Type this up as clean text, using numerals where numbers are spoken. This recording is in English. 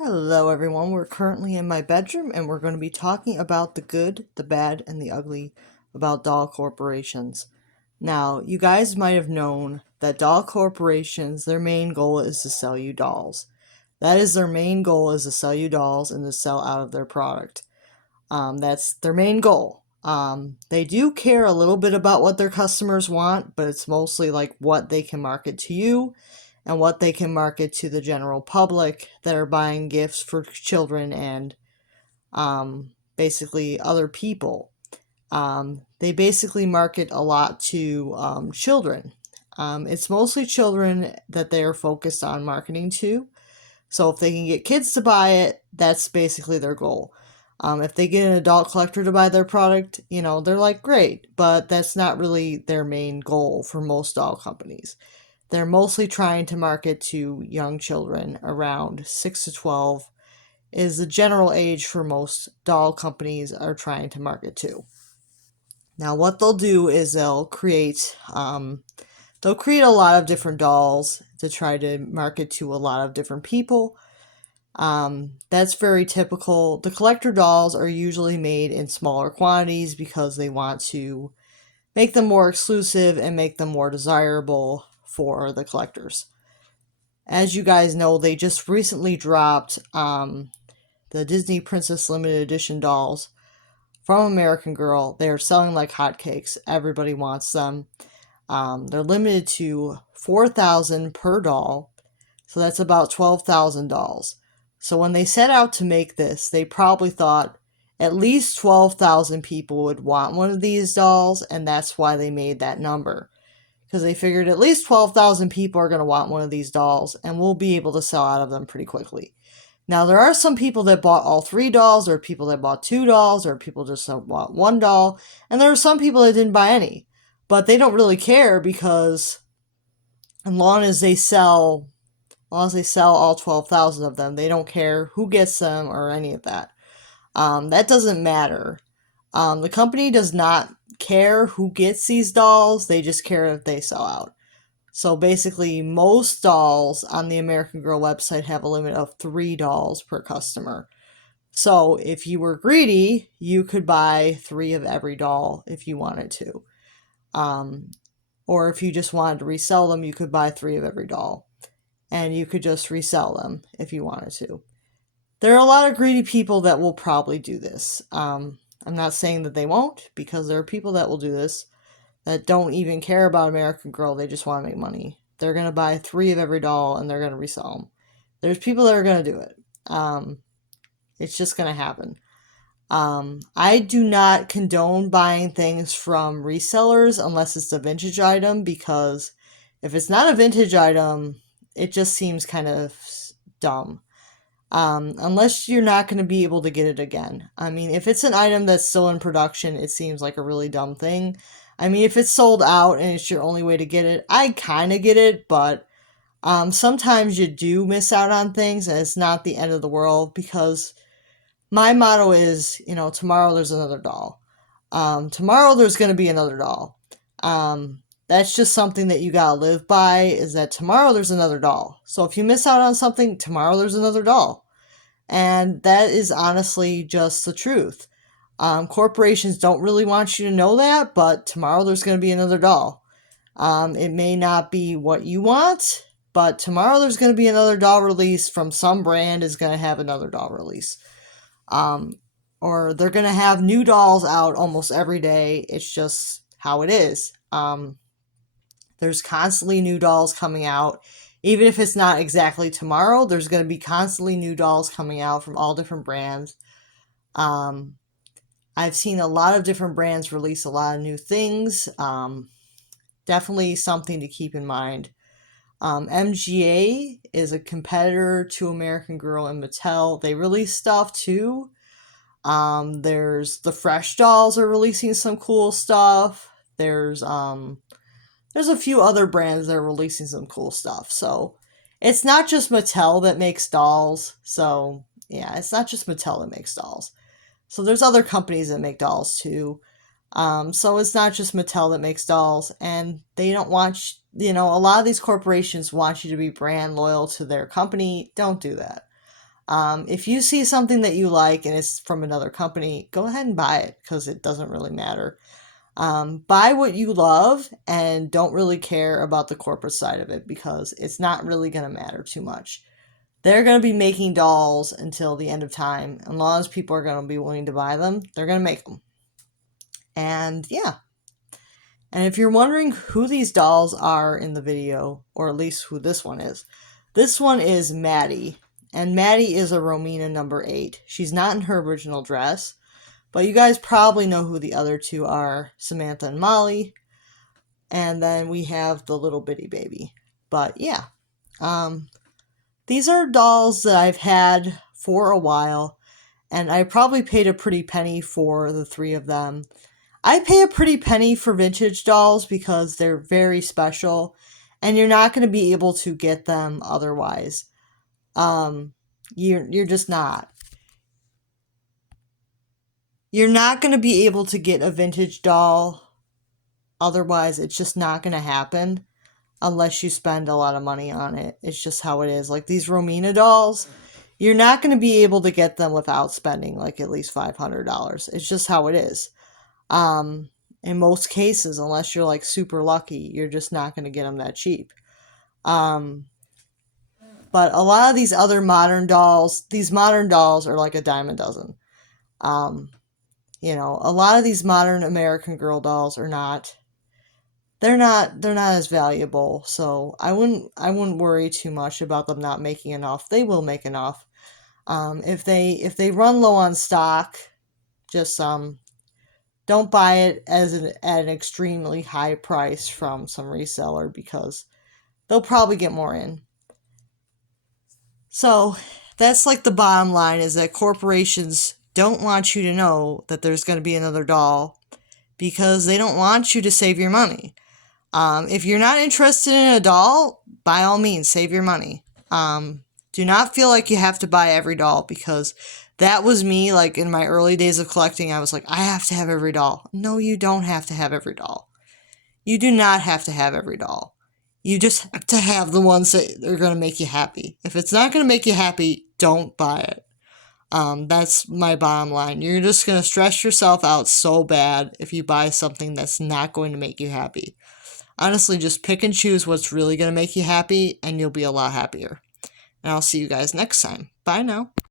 Hello, everyone. We're currently in my bedroom and we're going to be talking about the good, the bad, and the ugly about doll corporations. Now, you guys might have known that doll corporations, their main goal is to sell you dolls. That is their main goal, is to sell you dolls and to sell out of their product. That's their main goal. They do care a little bit about what their customers want, but it's mostly like what they can market to you and what they can market to the general public that are buying gifts for children and basically other people. They basically market a lot to children. It's mostly children that they are focused on marketing to. So if they can get kids to buy it, that's basically their goal. If they get an adult collector to buy their product, they're like, great, but that's not really their main goal for most doll companies. They're mostly trying to market to young children around 6 to 12 is the general age for most doll companies are trying to market to. Now what they'll do is they'll create a lot of different dolls to try to market to a lot of different people. That's very typical. The collector dolls are usually made in smaller quantities because they want to make them more exclusive and make them more desirable for the collectors. As you guys know, they just recently dropped the Disney Princess Limited Edition dolls from American Girl. They're selling like hotcakes. Everybody wants them. They're limited to 4,000 per doll, so that's about 12,000 dolls. So when they set out to make this, they probably thought at least 12,000 people would want one of these dolls, and that's why they made that number. Because they figured at least 12,000 people are going to want one of these dolls, and we'll be able to sell out of them pretty quickly. Now, there are some people that bought all three dolls, or people that bought two dolls, or people just bought one doll, and there are some people that didn't buy any. But they don't really care because as long as they sell all 12,000 of them, they don't care who gets them or any of that. That doesn't matter. The company does not care who gets these dolls, they just care if they sell out. So basically, most dolls on the American Girl website have a limit of 3 dolls per customer. So if you were greedy, you could buy 3 of every doll if you wanted to. Um, or if you just wanted to resell them, you could buy 3 of every doll. And you could just resell them if you wanted to. There are a lot of greedy people that will probably do this. I'm not saying that they won't, because there are people that will do this that don't even care about American Girl. They just want to make money. They're going to buy 3 of every doll and they're going to resell them. There's people that are going to do it. It's just going to happen. I do not condone buying things from resellers unless it's a vintage item, because if it's not a vintage item, it just seems kind of dumb. Unless you're not going to be able to get it again. I mean, if it's an item that's still in production, it seems like a really dumb thing. I mean, if it's sold out and it's your only way to get it, I kind of get it, but sometimes you do miss out on things and it's not the end of the world, because my motto is, tomorrow there's another doll. Tomorrow there's going to be another doll. That's just something that you gotta live by, is that tomorrow there's another doll. So if you miss out on something, tomorrow there's another doll. And that is honestly just the truth. Corporations don't really want you to know that, but tomorrow there's going to be another doll. It may not be what you want, but tomorrow there's going to be another doll release from some brand is going to have another doll release. Or they're going to have new dolls out almost every day. It's just how it is. There's constantly new dolls coming out. Even if it's not exactly tomorrow, there's going to be constantly new dolls coming out from all different brands. I've seen a lot of different brands release a lot of new things. Definitely something to keep in mind. MGA is a competitor to American Girl and Mattel. They release stuff too. There's the Fresh Dolls are releasing some cool stuff. There's a few other brands that are releasing some cool stuff. So it's not just Mattel that makes dolls. So yeah, it's not just Mattel that makes dolls. So there's other companies that make dolls too. So it's not just Mattel that makes dolls, and they don't want, a lot of these corporations want you to be brand loyal to their company. Don't do that. If you see something that you like and it's from another company, go ahead and buy it because it doesn't really matter. Buy what you love and don't really care about the corporate side of it because it's not really going to matter too much. They're going to be making dolls until the end of time. As long as people are going to be willing to buy them, they're going to make them. And yeah. And if you're wondering who these dolls are in the video, or at least who this one is Maddie. And Maddie is a Romina number 8. She's not in her original dress, but you guys probably know who the other two are, Samantha and Molly. And then we have the little bitty baby. But yeah, these are dolls that I've had for a while, and I probably paid a pretty penny for the 3 of them. I pay a pretty penny for vintage dolls because they're very special, and you're not going to be able to get them otherwise. You're just not. You're not going to be able to get a vintage doll otherwise. It's just not going to happen unless you spend a lot of money on it. It's just how it is. Like these Romina dolls, you're not going to be able to get them without spending like at least $500. It's just how it is. In most cases, unless you're like super lucky, you're just not going to get them that cheap. But a lot of these other modern dolls, are like a dime a dozen. You know, a lot of these modern American Girl dolls are not. They're not as valuable, so I wouldn't worry too much about them not making enough. They will make enough. If they run low on stock, just don't buy it at an extremely high price from some reseller because they'll probably get more in. So that's like the bottom line, is that corporations don't want you to know that there's going to be another doll because they don't want you to save your money. If you're not interested in a doll, by all means, save your money. Do not feel like you have to buy every doll, because that was me, like, in my early days of collecting. I was like, I have to have every doll. No, you don't have to have every doll. You do not have to have every doll. You just have to have the ones that are going to make you happy. If it's not going to make you happy, don't buy it. That's my bottom line. You're just going to stress yourself out so bad if you buy something that's not going to make you happy. Honestly, just pick and choose what's really going to make you happy, and you'll be a lot happier. And I'll see you guys next time. Bye now.